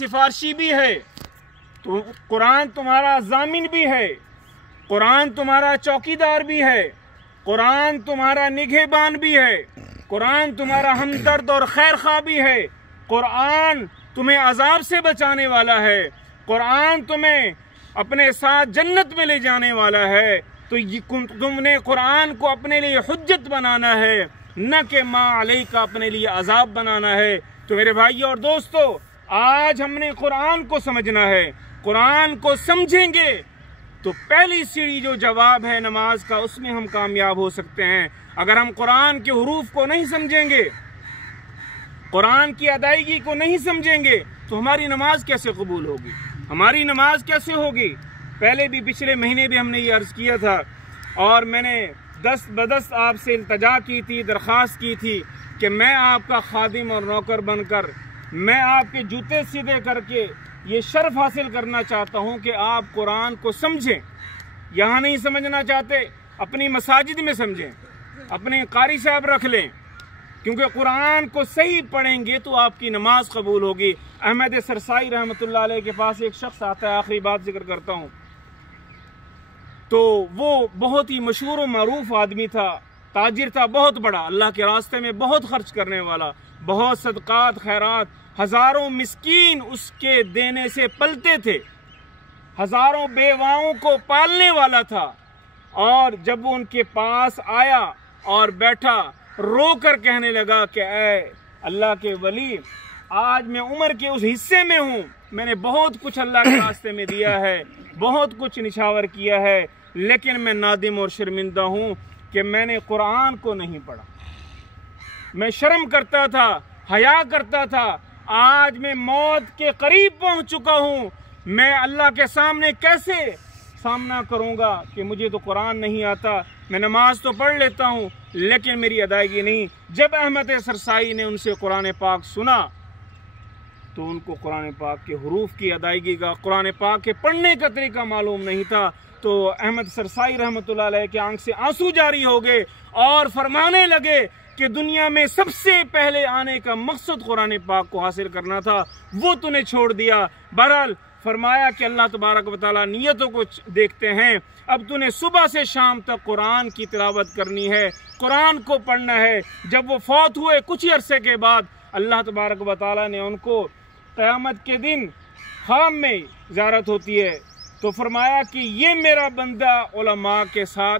सिफारशी भी है, तो कुरान तुम्हारा ज़ामिन भी है, कुरान तुम्हारा चौकीदार भी है, कुरान तुम्हारा निगहबान भी है, कुरान तुम्हारा हमदर्द और खैर खा भी है, कुरान तुम्हें अजाब से बचाने वाला है, कुरान तुम्हें अपने साथ जन्नत में ले जाने वाला है। तो तुमने कुरान को अपने लिए हुज्जत बनाना है, न कि माँ अलैका अपने लिए अजाब बनाना है। तो मेरे भाइयों और दोस्तों, आज हमने कुरान को समझना है। कुरान को समझेंगे तो पहली सीढ़ी जो जवाब है नमाज का, उसमें हम कामयाब हो सकते हैं। अगर हम कुरान के हुरूफ को नहीं समझेंगे, कुरान की अदायगी को नहीं समझेंगे, तो हमारी नमाज कैसे कबूल होगी, हमारी नमाज कैसे होगी। पहले भी पिछले महीने भी हमने ये अर्ज़ किया था और मैंने दस्त बदस्त आपसे इल्तजा की थी, दरख्वास्त की थी कि मैं आपका खादिम और नौकर बनकर मैं आपके जूते सीधे करके ये शर्फ हासिल करना चाहता हूँ कि आप कुरान को समझें। यहाँ नहीं समझना चाहते, अपनी मसाजिद में समझें, अपने कारी साहब रख लें, क्योंकि कुरान को सही पढ़ेंगे तो आपकी नमाज कबूल होगी। अहमद सरसाई रहमतुल्लाह अलैह के पास एक शख्स आता है, आखिरी बात जिक्र करता हूँ, तो वो बहुत ही मशहूर और मरूफ आदमी था, ताजिर था, बहुत बड़ा, अल्लाह के रास्ते में बहुत खर्च करने वाला, बहुत सदकात खैरात, हजारों मिस्कीन उसके देने से पलते थे, हजारों बेवाओं को पालने वाला था। और जब वो उनके पास आया और बैठा, रो कर कहने लगा कि ऐ अल्लाह के वली, आज मैं उम्र के उस हिस्से में हूँ, मैंने बहुत कुछ अल्लाह के रास्ते में दिया है, बहुत कुछ निछावर किया है, लेकिन मैं नादिम और शर्मिंदा हूँ कि मैंने कुरान को नहीं पढ़ा। मैं शर्म करता था, हया करता था, आज मैं मौत के करीब पहुँच चुका हूँ, मैं अल्लाह के सामने कैसे सामना करूँगा कि मुझे तो कुरान नहीं आता, मैं नमाज तो पढ़ लेता हूँ लेकिन मेरी अदायगी नहीं। जब अहमद सरसाई ने उनसे कुरान पाक सुना तो उनको कुरान पाक के हुरूफ की अदायगी का, कुरान पाक के पढ़ने का तरीका मालूम नहीं था। तो अहमद सरसाई रहमतुल्लाह अलैह के आंख से आंसू जारी हो गए और फरमाने लगे कि दुनिया में सबसे पहले आने का मकसद कुरान पाक को हासिल करना था, वो तूने छोड़ दिया। बहरहाल फरमाया कि अल्लाह तबारक व तआला नियतों को देखते हैं। अब तूने सुबह से शाम तक कुरान की तिलावत करनी है, कुरान को पढ़ना है। जब वो फौत हुए कुछ ही अरसे के बाद अल्लाह तबारक व तआला ने उनको क़यामत के दिन ख़ाम में ज़ियारत होती है तो फरमाया कि ये मेरा बंदा उलमा के साथ